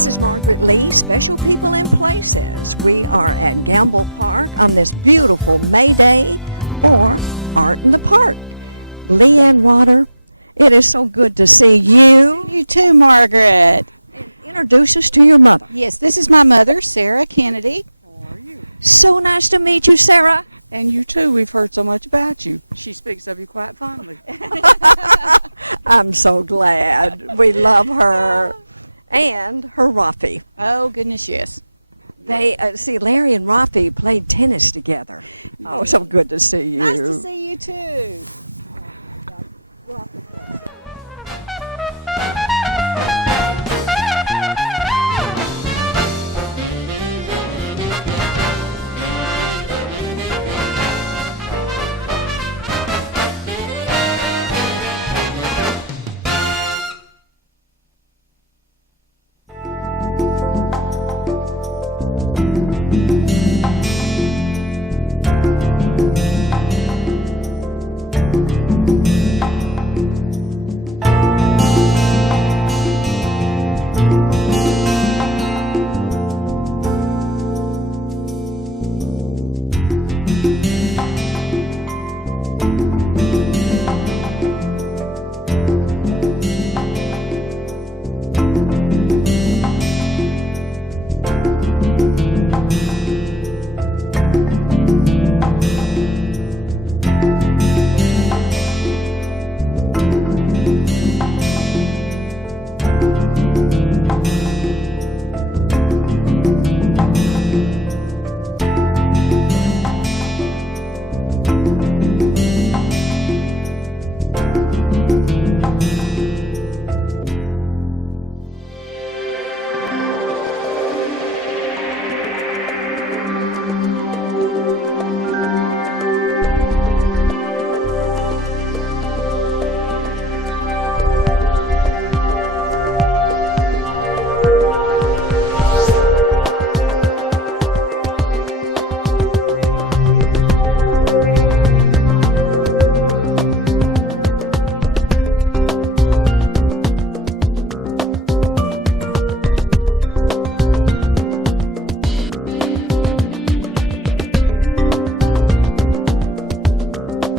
This is Margaret Leigh, Special People and Places. We are at Gamble Park on this beautiful May Day for Art in the Park. Leanne Rotter, it is so good to see you. You too, Margaret. Introduce us to your mother. Yes, this is my mother, Sarah Kennedy. How are you? So nice to meet you, Sarah. And you too. We've heard so much about you. She speaks of you quite fondly. I'm so glad. We love her. And her Rafi. Oh, goodness, yes. They see Larry and Rafi played tennis together. Oh, so good to see you. Nice to see you too.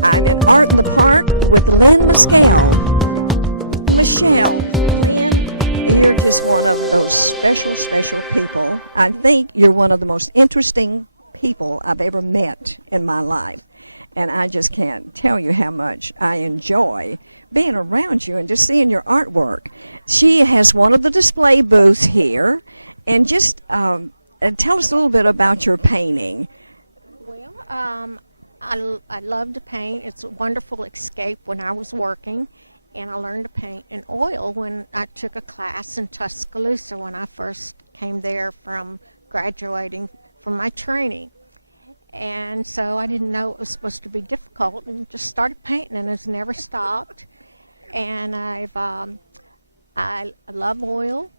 I'm at Art in the Park with Lynn Michelle. Lynn, you're just one of those special, special people. I think you're one of the most interesting people I've ever met in my life. And I just can't tell you how much I enjoy being around you and just seeing your artwork. She has one of the display booths here. And just tell us a little bit about your painting. Well, I love to paint. It's a wonderful escape when I was working, and I learned to paint in oil when I took a class in Tuscaloosa when I first came there from graduating from my training. And so I didn't know it was supposed to be difficult and just started painting, and it's never stopped. And I love oil.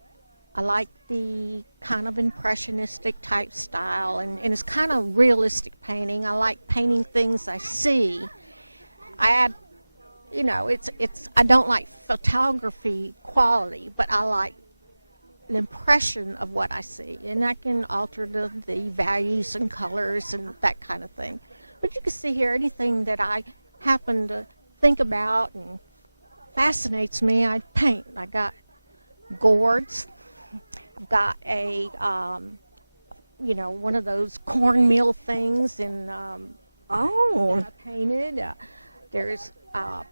I like the kind of impressionistic type style, and it's kind of realistic painting. I like painting things I see. I don't like photography quality, but I like the impression of what I see, and I can alter the values and colors and that kind of thing. But you can see here anything that I happen to think about and fascinates me, I paint. I got gourds. I've got a, one of those cornmeal things that I painted. There's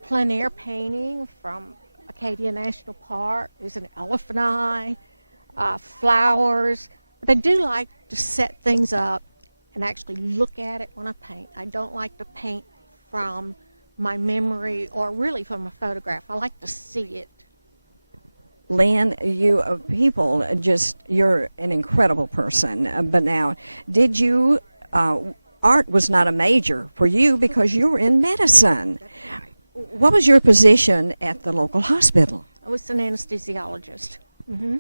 plein air painting from Acadia National Park. There's an elephant eye, flowers. But I do like to set things up and actually look at it when I paint. I don't like to paint from my memory or really from a photograph. I like to see it. Lynn, you're an incredible person. But now, did you, art was not a major for you because you were in medicine. What was your position at the local hospital? I was an anesthesiologist. Mm-hmm.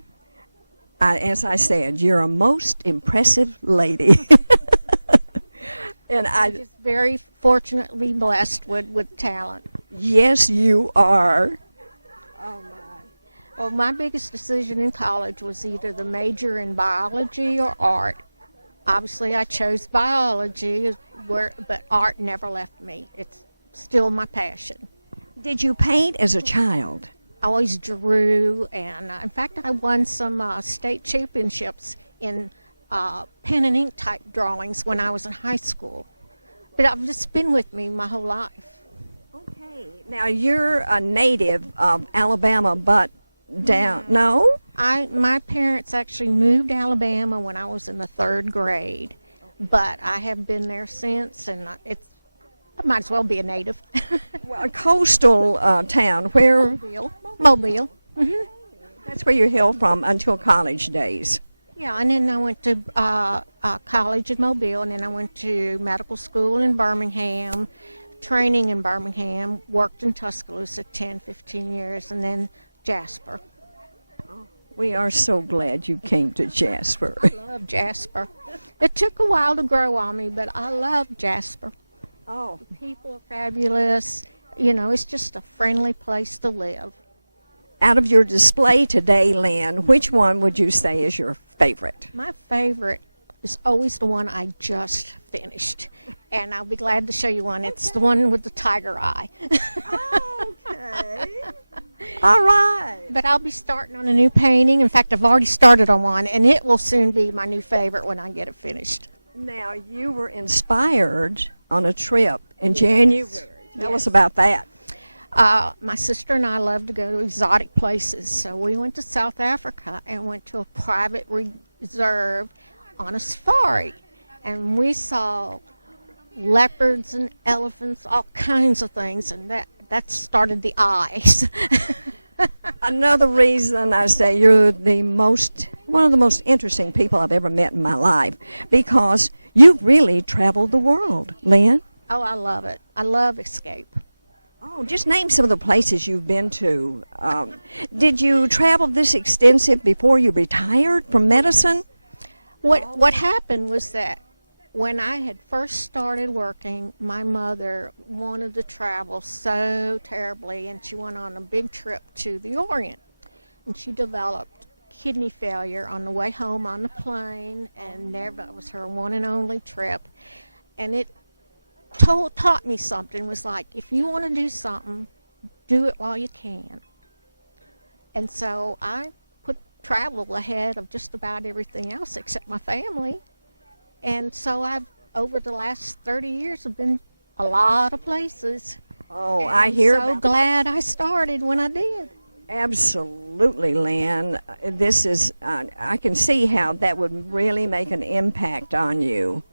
As I said, you're a most impressive lady. And I'm just very fortunately blessed with talent. Yes, you are. Oh, my. Well, my biggest decision in college was either the major in biology or art. Obviously, I chose biology, but art never left me. It's still my passion. Did you paint as a child? I always drew, and in fact, I won some state championships in pen and ink type drawings when I was in high school. But I've just been with me my whole life. Okay. Now, you're a native of Alabama, but no? My parents actually moved to Alabama when I was in the 3rd grade, but I have been there since, and I might as well be a native. Well, a coastal town where... Mobile. That's where you hailed from until college days. Yeah, and then I went to college in Mobile, and then I went to medical school in Birmingham, training in Birmingham, worked in Tuscaloosa 10, 15 years, and then Jasper. We are so glad you came to Jasper. I love Jasper. It took a while to grow on me, but I love Jasper. Oh. The people are fabulous. You know, it's just a friendly place to live. Out of your display today, Lynn, which one would you say is your favorite? My favorite is always the one I just finished. And I'll be glad to show you one. It's the one with the tiger eye. Okay. All right. But I'll be starting on a new painting. In fact, I've already started on one, and it will soon be my new favorite when I get it finished. Now, you were inspired on a trip in January. Tell us about that. My sister and I love to go to exotic places, so we went to South Africa and went to a private reserve on a safari, and we saw leopards and elephants, all kinds of things, and that started the eyes. Another reason I say you're one of the most interesting people I've ever met in my life, because you've really traveled the world, Lynn. Oh, I love it. I love escape. Oh, just name some of the places you've been to. Did you travel this extensive before you retired from medicine? What happened was that when I had first started working, my mother wanted to travel so terribly, and she went on a big trip to the Orient. And she developed kidney failure on the way home on the plane, and that was her one and only trip. And it taught me something. It was like, if you want to do something, do it while you can. And so I put travel ahead of just about everything else except my family. And so over the last 30 years, I've been a lot of places. Oh, I hear I'm so glad I started when I did. Absolutely, Lynn. This is, I can see how that would really make an impact on you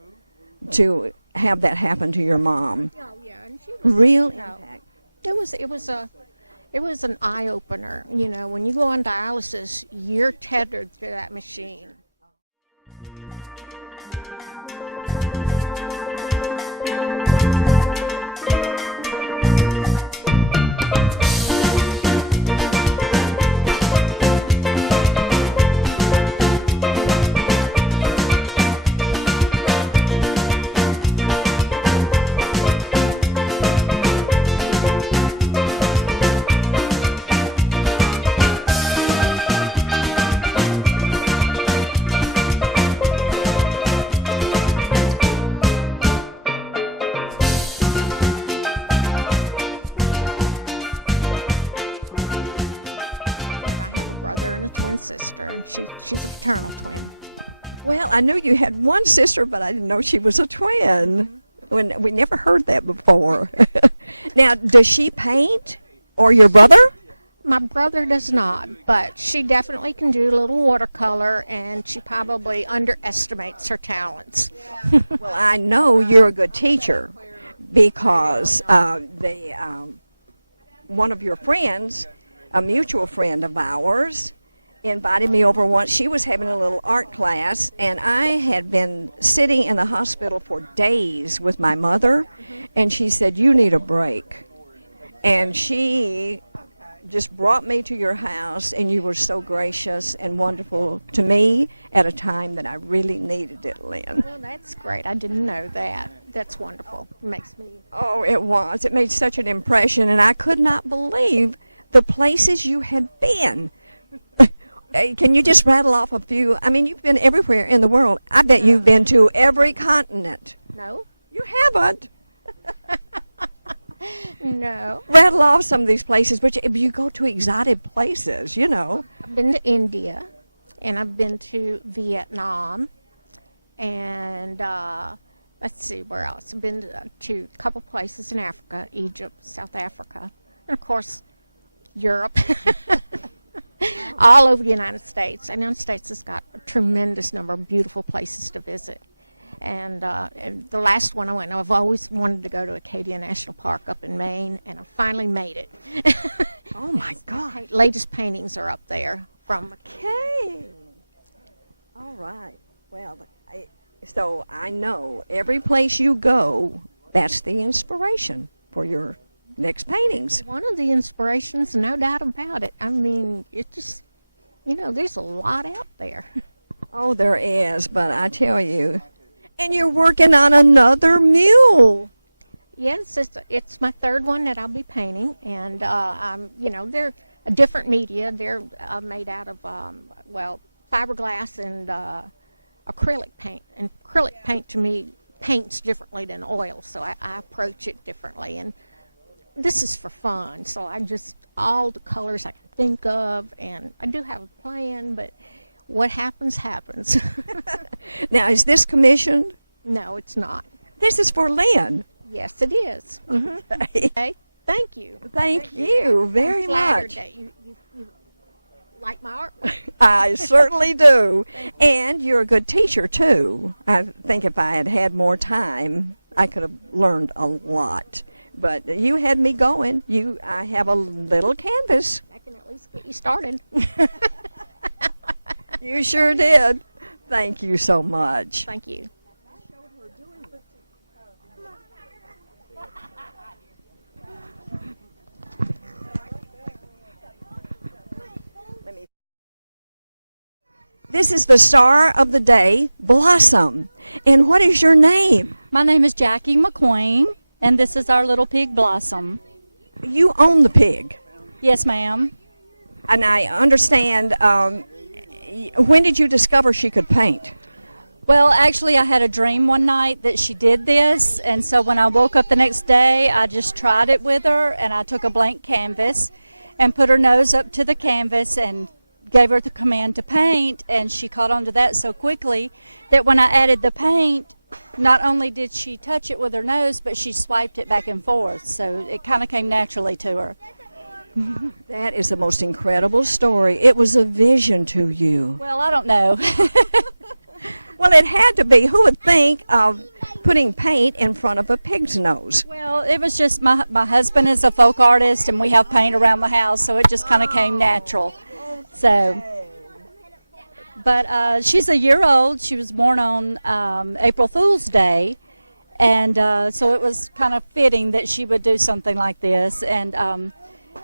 to have that happen to your mom. Oh, yeah. And Real impact. It was an eye-opener. You know, when you go on dialysis, you're tethered to that machine. Sister, and she's a fraternal twin. Well, I knew you had one sister, but I didn't know she was a twin. We never heard that before. Now, does she paint, or your brother? My brother does not, but she definitely can do a little watercolor, and she probably underestimates her talents. Well, I know you're a good teacher because one of your friends, a mutual friend of ours, invited me over once. She was having a little art class, and I had been sitting in the hospital for days with my mother, and she said, "You need a break." And she just brought me to your house, and you were so gracious and wonderful to me at a time that I really needed it, Lynn. Well, that's great. I didn't know that. That's wonderful. It makes me... Oh, it was. It made such an impression, and I could not believe the places you had been. Hey, can you just rattle off a few? I mean, you've been everywhere in the world. I bet you've been to every continent. No. You haven't. No. Rattle off some of these places, but you go to exotic places, you know. I've been to India, and I've been to Vietnam, and let's see, where else? I've been to a couple places in Africa, Egypt, South Africa, and of course, Europe. All over the United States. The United States has got a tremendous number of beautiful places to visit. And the last one I went, I've always wanted to go to Acadia National Park up in Maine, and I finally made it. Oh, my God. Latest paintings are up there from Okay. All right. Well, so I know every place you go, that's the inspiration for your next paintings. one of the inspirations, no doubt about it. I mean, it just, there's a lot out there. Oh, there is, but I tell you. And you're working on another mule. Yes, it's my third one that I'll be painting, and they're a different media. They're made out of fiberglass and acrylic paint. And acrylic paint to me paints differently than oil, so I approach it differently. And this is for fun, so I just all the colors I can think of, and I do have a plan, but what happens happens. Now, is this commissioned? No, it's not. This is for Lynn. Yes, it is. Okay. Thank you. Thank you very I'm flattered much. that you like my artwork. I certainly do. And you're a good teacher, too. I think if I had had more time, I could have learned a lot. But you had me going. I have a little canvas. I can at least get you started. You sure did. Thank you so much. Thank you. This is the star of the day, Blossom. And what is your name? My name is Jackie McQueen, and this is our little pig, Blossom. You own the pig. Yes, ma'am. And I understand, when did you discover she could paint? Well, actually, I had a dream one night that she did this, and so when I woke up the next day, I just tried it with her, and I took a blank canvas and put her nose up to the canvas and gave her the command to paint, and she caught on to that so quickly that when I added the paint, not only did she touch it with her nose, but she swiped it back and forth, so it kind of came naturally to her. That is the most incredible story. It was a vision to you. Well, I don't know. Well, it had to be. Who would think of putting paint in front of a pig's nose? Well, it was just my husband is a folk artist, and we have paint around the house, so it just kind of came natural. So, but she's a year old. She was born on April Fool's Day, and so it was kind of fitting that she would do something like this. And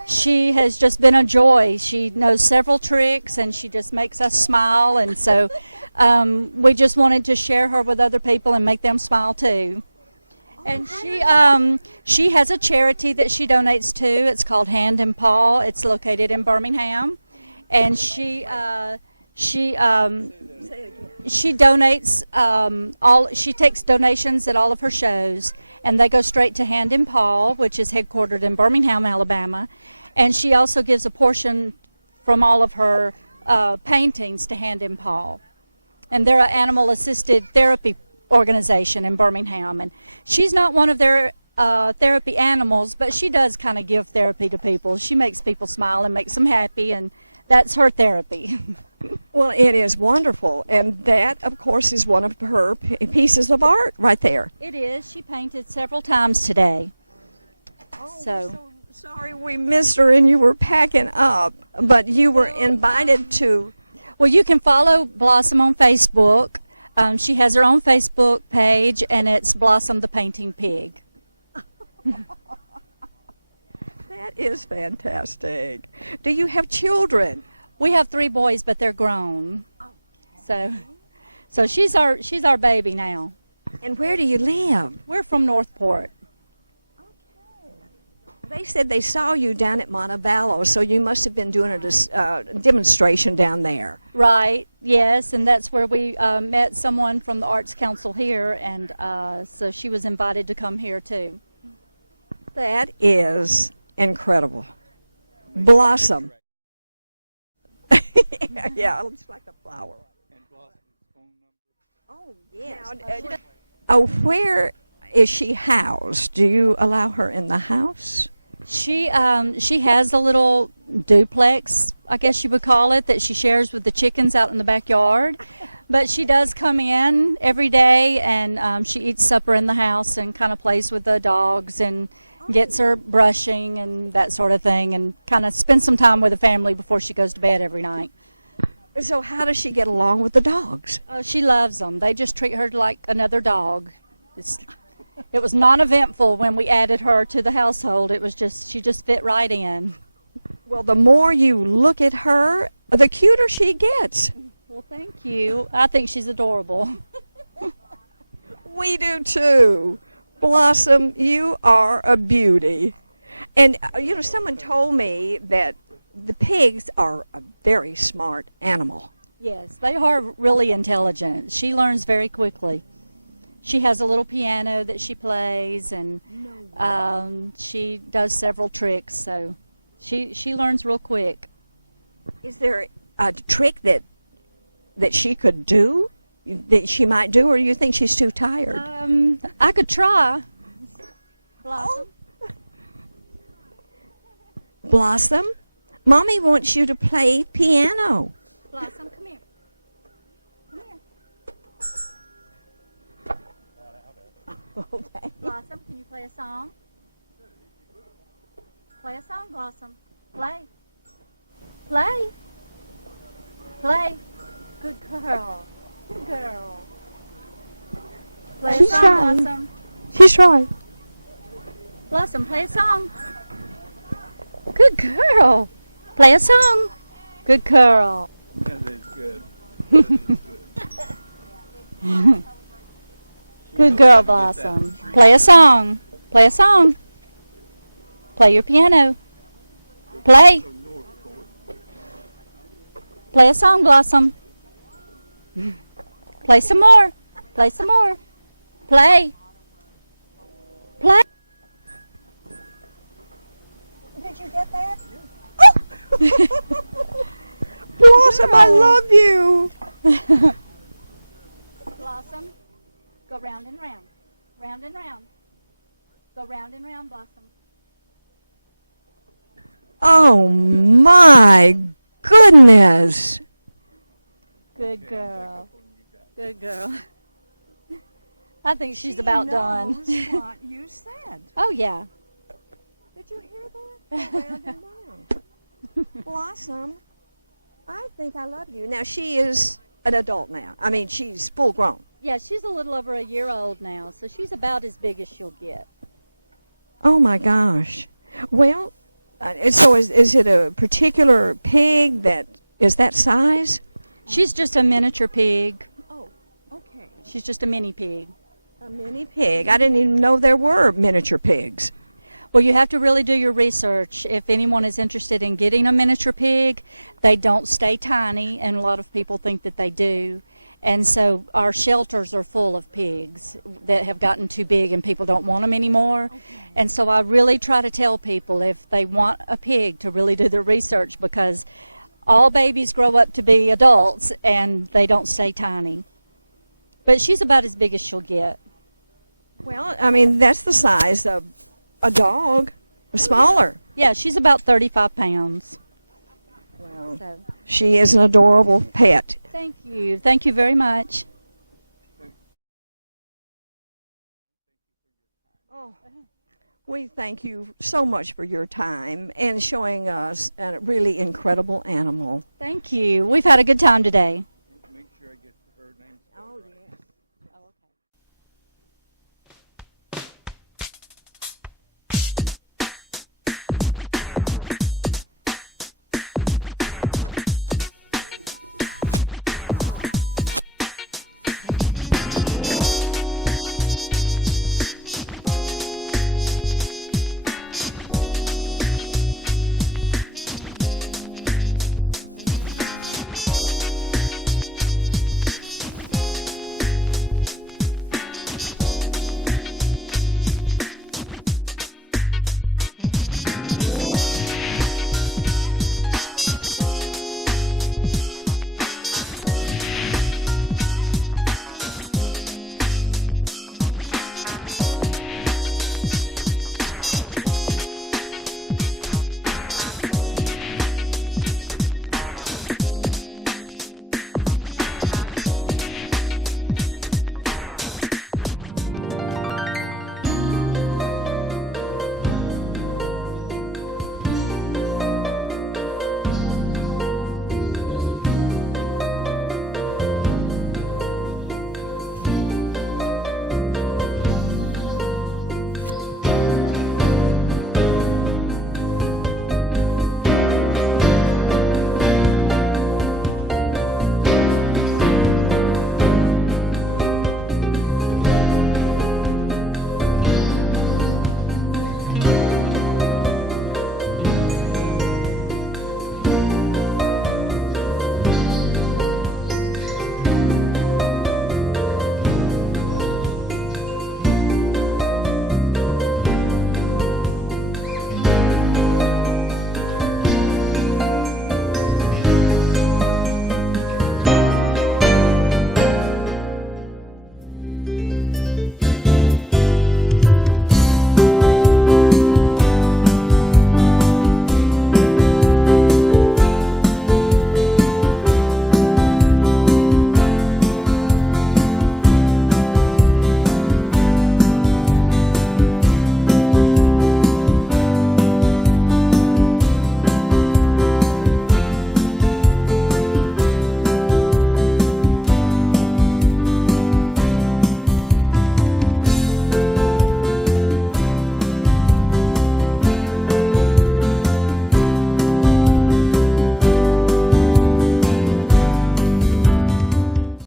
she has just been a joy. She knows several tricks, and she just makes us smile. And so we just wanted to share her with other people and make them smile too. And she has a charity that she donates to. It's called Hand and Paw. It's located in Birmingham. And she donates she takes donations at all of her shows, and they go straight to Hand and Paw, which is headquartered in Birmingham, Alabama. And she also gives a portion from all of her paintings to Hand and Paw. And they're an animal assisted therapy organization in Birmingham, and she's not one of their therapy animals, but she does kind of give therapy to people. She makes people smile and makes them happy, and that's her therapy. Well, it is wonderful, and that, of course, is one of her pieces of art right there. It is. She painted several times today. So sorry we missed her and you were packing up, but you were invited to. Well, you can follow Blossom on Facebook. She has her own Facebook page, and it's Blossom the Painting Pig. That is fantastic. Do you have children? We have 3 boys, but they're grown. So she's our baby now. And where do you live? We're from Northport. They said they saw you down at Montevallo, so you must have been doing a demonstration down there. Right, yes, and that's where we met someone from the Arts Council here, and so she was invited to come here too. That is incredible. Blossom. Yeah, it looks like a flower. Oh, yes. Oh, where is she housed? Do you allow her in the house? She has a little duplex, I guess you would call it, that she shares with the chickens out in the backyard. But she does come in every day, and she eats supper in the house and kind of plays with the dogs and gets her brushing and that sort of thing, and kind of spends some time with the family before she goes to bed every night. So how does she get along with the dogs? She loves them. They just treat her like another dog. It was not eventful when we added her to the household. It was just, she just fit right in. Well, the more you look at her, the cuter she gets. Well, thank you. I think she's adorable. We do too. Blossom, you are a beauty. And, you know, someone told me that the pigs are a very smart animal. Yes, they are really intelligent. She learns very quickly. She has a little piano that she plays, and she does several tricks, so she learns real quick. Is there a trick that she could do, that she might do, or do you think she's too tired? I could try. Blossom. Blossom, Mommy wants you to play piano. Blossom, come here. Come here. Okay. Blossom, can you play a song? Play a song, Blossom. Play. Play. Play. Good girl. Good girl. Play She's a song, trying. Blossom. She's trying. Blossom, play a song. Good girl. Play a song. Good girl. That is good. Good girl, Blossom. Play a song. Play a song. Play your piano. Play. Play a song, Blossom. Play some more. Play some more. Play. Play. Did you get that? Blossom, I love you. Blossom, go round and round. Round and round. Go round and round, Blossom. Oh, my goodness. Good girl. Good girl. I think she's about done. What you said. Oh, yeah. Did you hear that? Around and round. Blossom, I think I love you. Now, she is an adult now. I mean, she's full grown. Yeah, she's a little over a year old now, so she's about as big as she'll get. Oh, my gosh. Well, so is it a particular pig that is that size? She's just a miniature pig. Oh, okay. She's just a mini pig. A mini pig. I didn't even know there were miniature pigs. Well, you have to really do your research. If anyone is interested in getting a miniature pig, they don't stay tiny, and a lot of people think that they do. And so our shelters are full of pigs that have gotten too big and people don't want them anymore. Okay. And so I really try to tell people, if they want a pig, to really do their research, because all babies grow up to be adults and they don't stay tiny. But she's about as big as she'll get. Well, I mean, that's the size of a dog, or smaller. Yeah, she's about 35 pounds. Well, So. she is an adorable pet. Thank you. Thank you very much. Oh, we thank you so much for your time and showing us a really incredible animal. Thank you. We've had a good time today.